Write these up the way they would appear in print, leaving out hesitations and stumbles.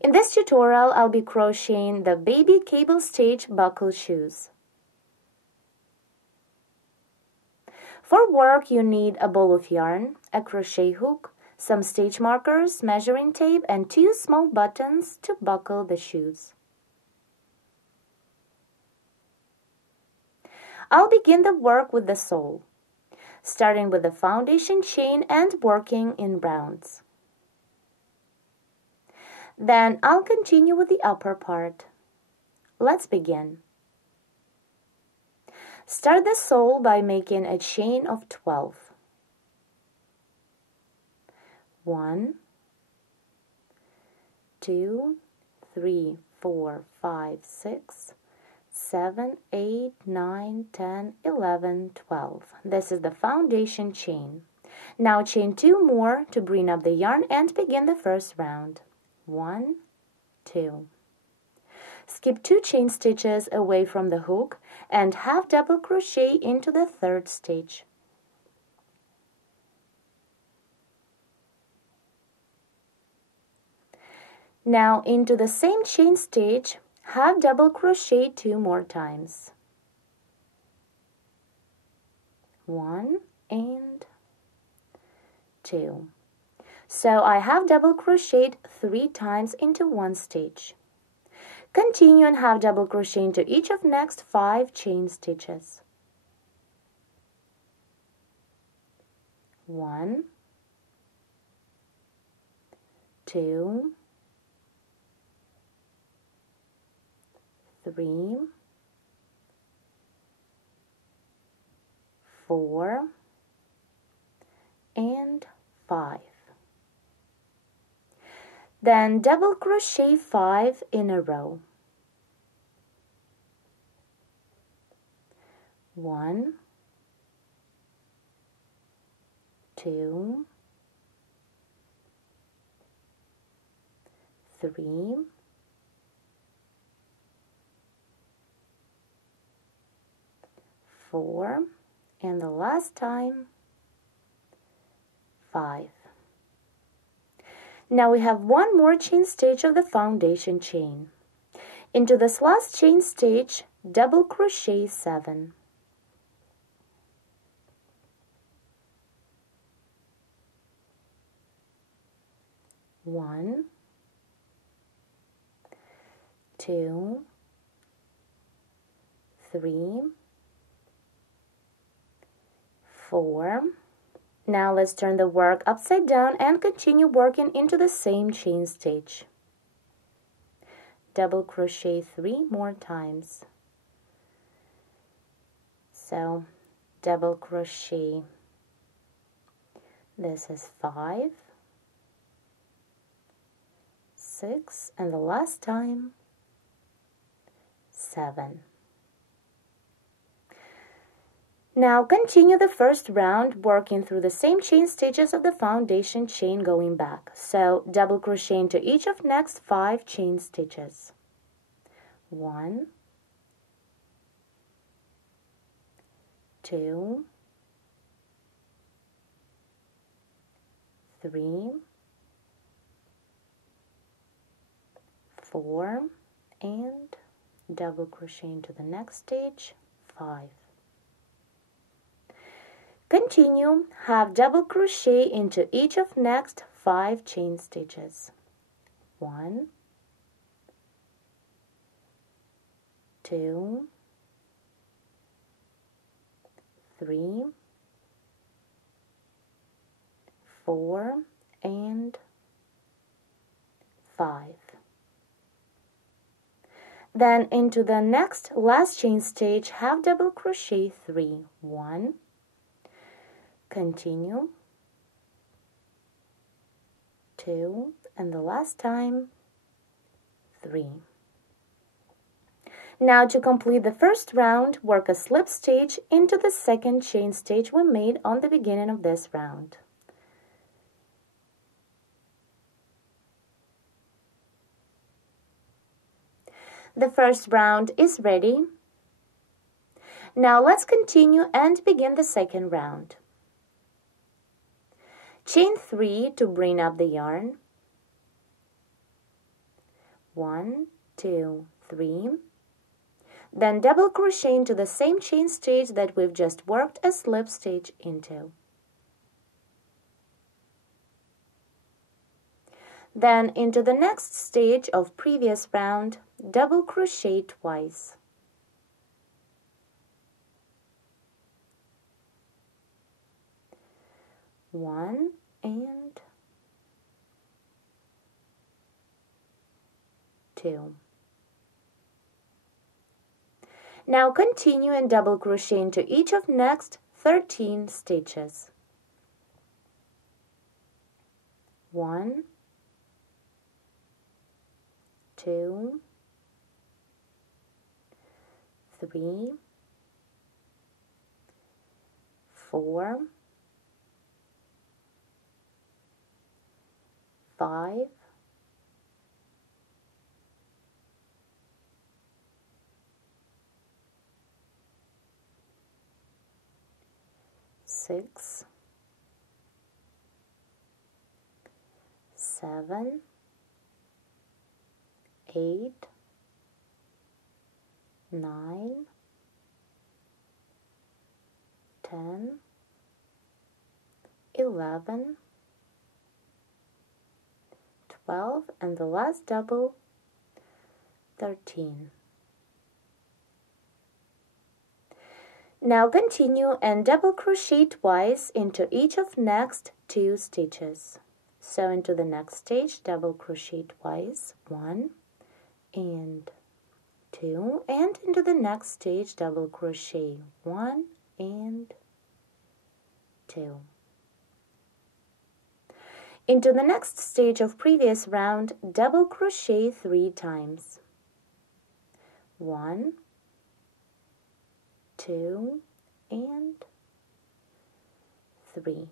In this tutorial, I'll be crocheting the baby cable stitch buckle shoes. For work, you need a ball of yarn, a crochet hook, some stitch markers, measuring tape, and 2 small buttons to buckle the shoes. I'll begin the work with the sole, starting with the foundation chain and working in rounds. Then I'll continue with the upper part. Let's begin. Start the sole by making a chain of 12. 1, 2, 3, 4, 5, 6, 7, 8, 9, 10, 11, 12. This is the foundation chain. Now chain 2 more to bring up the yarn and begin the first round. 1, 2. Skip 2 chain stitches away from the hook and half double crochet into the 3rd stitch. Now into the same chain stitch, half double crochet 2 more times. 1 and 2. So I have double crocheted 3 times into 1 stitch. Continue and half double crochet into each of next 5 chain stitches. 1, 2, 3, 4, and 5. Then double crochet 5 in a row. 1, 2, 3, 4, and the last time 5. Now we have 1 more chain stitch of the foundation chain. Into this last chain stitch, double crochet 7. 1, 2, 3, 4. Now let's turn the work upside down and continue working into the same chain stitch. Double crochet 3 more times. So double crochet, this is 5, 6, and the last time 7. Now continue the first round working through the same chain stitches of the foundation chain going back. So double crochet into each of next 5 chain stitches. 1, 2, 3, 4, and double crochet into the next stitch, 5. Continue, half double crochet into each of next 5 chain stitches. 1, 2, 3, 4, and 5. Then into the next last chain stitch, half double crochet 3. 1, continue, 2, and the last time 3. Now to complete the first round, work a slip stitch into the second chain stitch we made on the beginning of this round. The first round is ready. Now let's continue and begin the second round. Chain 3 to bring up the yarn. 1, 2, 3. Then double crochet into the same chain stitch that we've just worked a slip stitch into. Then into the next stitch of previous round, double crochet twice. One and two. Now continue and double crochet into each of next 13 stitches. 1, 2, 3, 4, 5, 6, 7, 8, 9, 10, 11, 12, and the last double, 13. Now continue and double crochet twice into each of next 2 stitches. So into the next stitch, double crochet twice, 1 and 2, and into the next stitch, double crochet 1 and 2. Into the next stage of previous round, double crochet 3 times. 1, 2, and 3.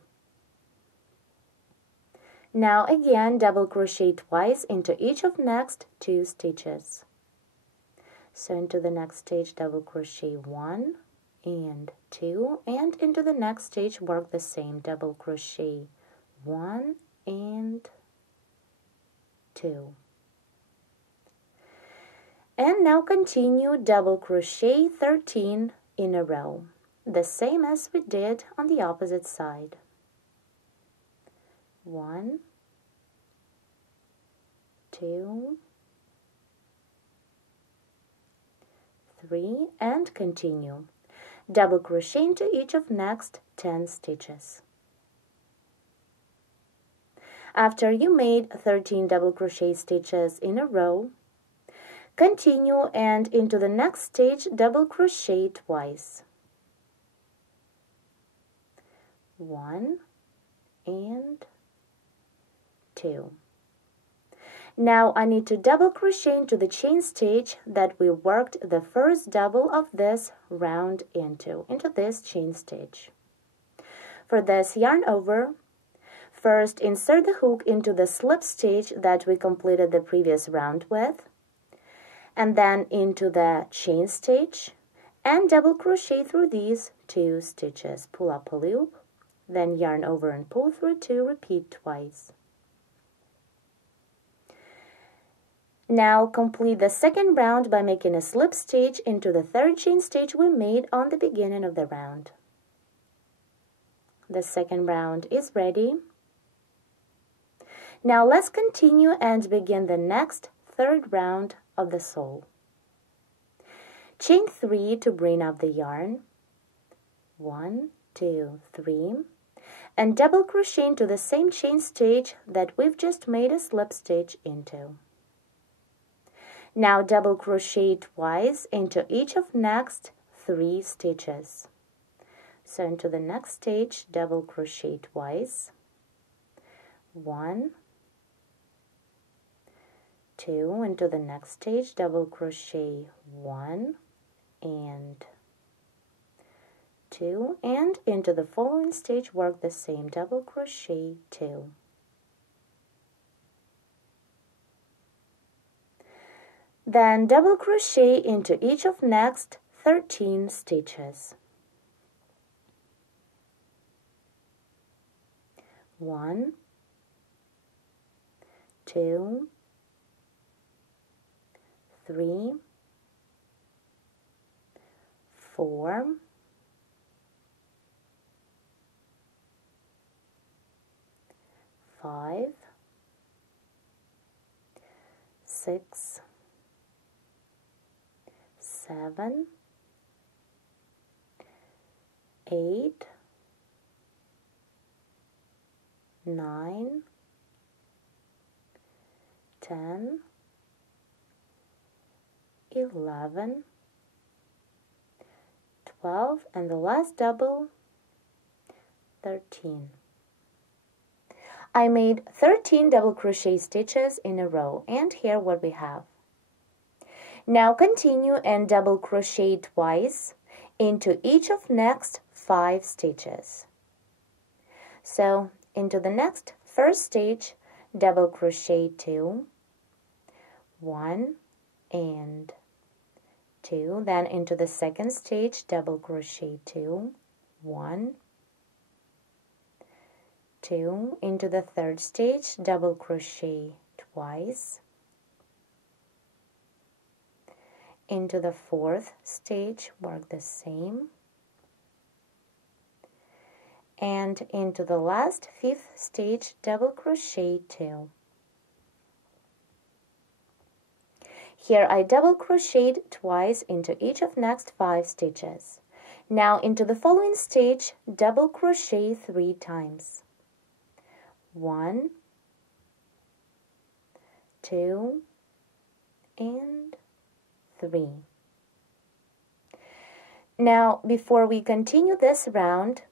Now again, double crochet twice into each of next 2 stitches. So into the next stitch, double crochet 1 and 2, and into the next stitch, work the same, double crochet 1 and 2. And now continue double crochet 13 in a row, the same as we did on the opposite side. 1, 2, 3, and continue. Double crochet into each of next 10 stitches. After you made 13 double crochet stitches in a row, continue and into the next stitch double crochet twice. 1 and 2. Now I need to double crochet into the chain stitch that we worked the first double of this round into this chain stitch. For this, yarn over. First, insert the hook into the slip stitch that we completed the previous round with, and then into the chain stitch, and double crochet through these 2 stitches. Pull up a loop, then yarn over and pull through 2, repeat twice. Now complete the second round by making a slip stitch into the 3rd chain stitch we made on the beginning of the round. The second round is ready. Now let's continue and begin the next 3rd round of the sole. Chain 3 to bring up the yarn. 1, 2, 3, and double crochet into the same chain stitch that we've just made a slip stitch into. Now double crochet twice into each of next 3 stitches. So into the next stitch, double crochet twice. 1, 2, into the next stitch, double crochet 1 and 2, and into the following stitch, work the same, double crochet 2. Then double crochet into each of next 13 stitches. 1, 2, 3, 4, 5, 6, 7, 8, 9, 10, 11, 12, and the last double, 13. I made 13 double crochet stitches in a row, and here what we have. Now continue and double crochet twice into each of next 5 stitches. So into the next first stitch, double crochet 2, 1 and 2, then into the second stitch, double crochet 2, 1, 2, into the third stitch, double crochet twice, into the fourth stitch, work the same, and into the last 5th stitch, double crochet 2. Here I double crocheted twice into each of next 5 stitches. Now into the following stitch, double crochet 3 times. 1, 2, and 3. Now before we continue this round,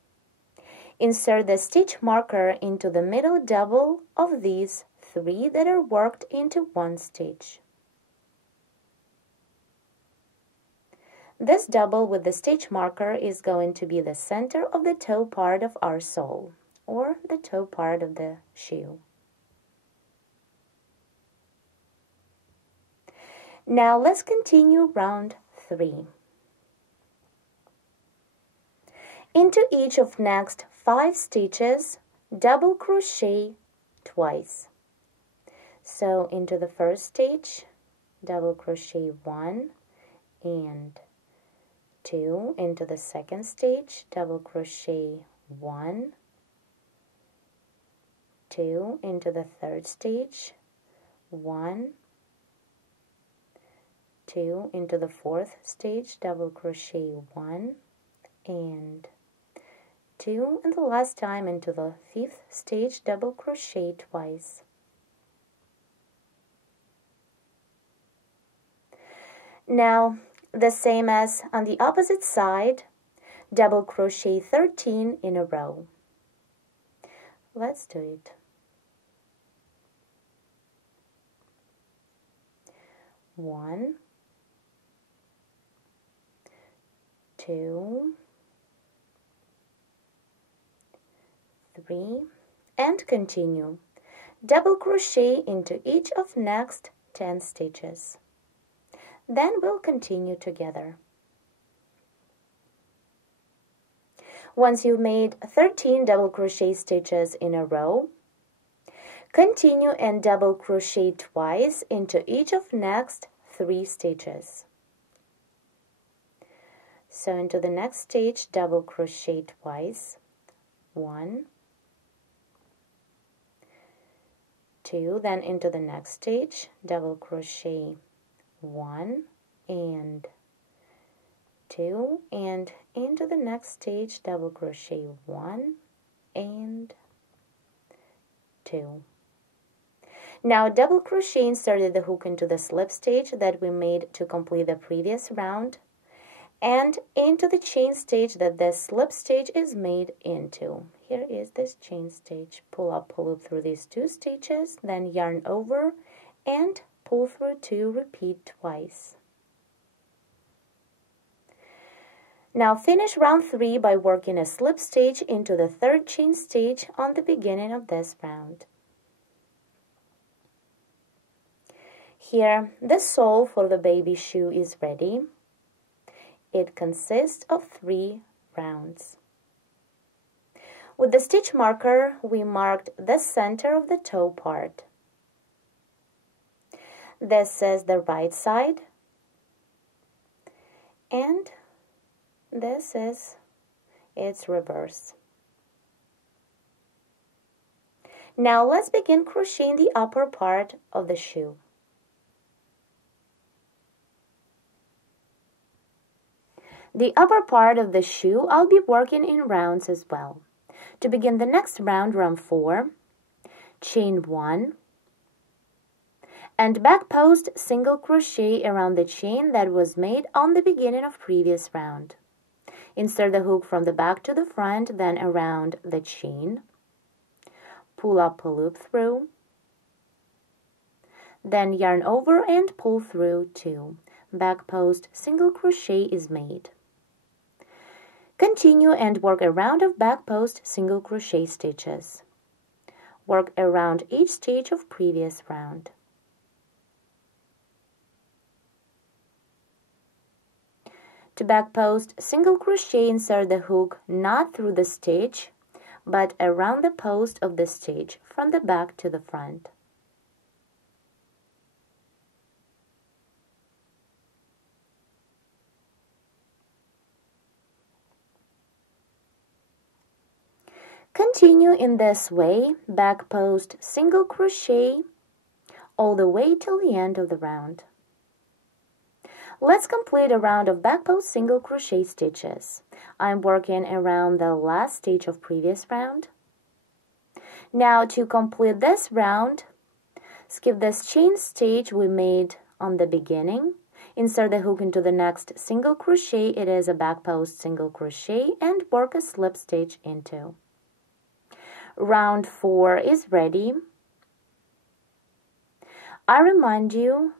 insert the stitch marker into the middle double of these 3 that are worked into one stitch. This double with the stitch marker is going to be the center of the toe part of our sole, or the toe part of the shoe. Now let's continue round 3. Into each of next 5 stitches, double crochet twice. So into the first stitch, double crochet 1 and 2, into the second stitch, double crochet 1, 2, into the third stitch, 1, 2, into the fourth stitch, double crochet 1 and 2, and the last time into the 5th stitch, double crochet twice. Now the same as on the opposite side, double crochet 13 in a row. Let's do it. 1, 2, 3, and continue. Double crochet into each of next 10 stitches. Then we'll continue together. Once you've made 13 double crochet stitches in a row, continue and double crochet twice into each of next 3 stitches. So into the next stitch, double crochet twice, 1, 2, then into the next stitch, double crochet 1 and 2, and into the next stitch, double crochet 1 and 2. Now double crochet inserted the hook into the slip stitch that we made to complete the previous round, and into the chain stitch that this slip stitch is made into. Here is this chain stitch. Pull up, pull loop through these 2 stitches, then yarn over and pull through 2, repeat twice. Now finish round 3 by working a slip stitch into the 3rd chain stitch on the beginning of this round. Here, the sole for the baby shoe is ready. It consists of 3 rounds. With the stitch marker, we marked the center of the toe part. This is the right side, and this is its reverse. Now let's begin crocheting the upper part of the shoe. The upper part of the shoe I'll be working in rounds as well. To begin the next round, round 4, chain 1, and back post single crochet around the chain that was made on the beginning of previous round. Insert the hook from the back to the front, then around the chain. Pull up a loop through, then yarn over and pull through 2. Back post single crochet is made. Continue and work a round of back post single crochet stitches. Work around each stitch of previous round. To back post single crochet, insert the hook not through the stitch, but around the post of the stitch from the back to the front. Continue in this way, back post single crochet all the way till the end of the round. Let's complete a round of back post single crochet stitches. I'm working around the last stitch of previous round. Now to complete this round, skip this chain stitch we made on the beginning. Insert the hook into the next single crochet. It is a back post single crochet, and work a slip stitch into. Round 4 is ready. I remind you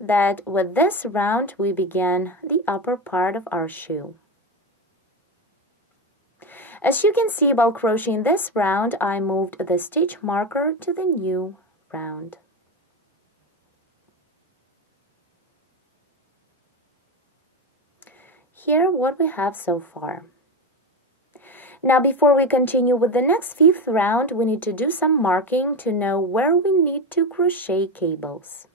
that with this round we began the upper part of our shoe. As you can see, while crocheting this round, I moved the stitch marker to the new round. Here what we have so far. Now before we continue with the next 5th round, we need to do some marking to know where we need to crochet cables.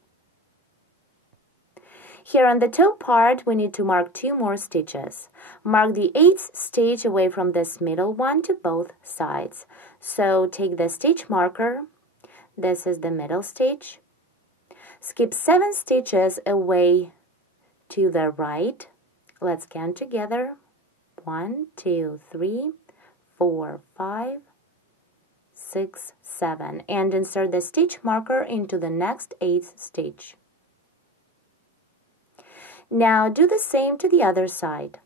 Here on the toe part, we need to mark 2 more stitches. Mark the 8th stitch away from this middle one to both sides. So take the stitch marker, this is the middle stitch, skip 7 stitches away to the right. Let's count together. 1, 2, 3, 4, 5, 6, 7, and insert the stitch marker into the next 8th stitch. Now do the same to the other side.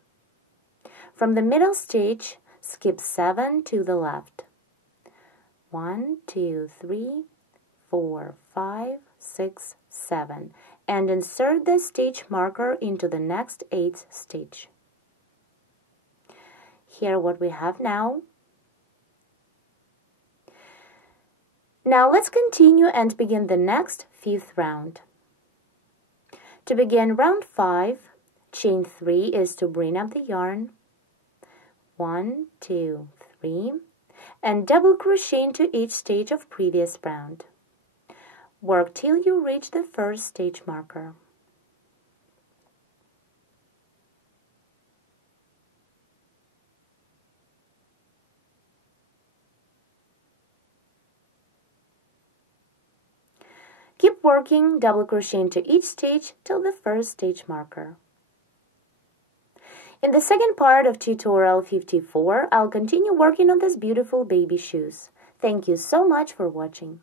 From the middle stitch, skip 7 to the left. 1, 2, 3, 4, 5, 6, 7, and insert the stitch marker into the next 8th stitch. Here what we have now. Now let's continue and begin the next 5th round. To begin round 5, chain 3 is to bring up the yarn. 1, 2, 3, and double crochet into each stitch of previous round. Work till you reach the first stitch marker. Keep working, double crochet into each stitch till the first stitch marker. In the second part of tutorial 54, I'll continue working on these beautiful baby shoes. Thank you so much for watching.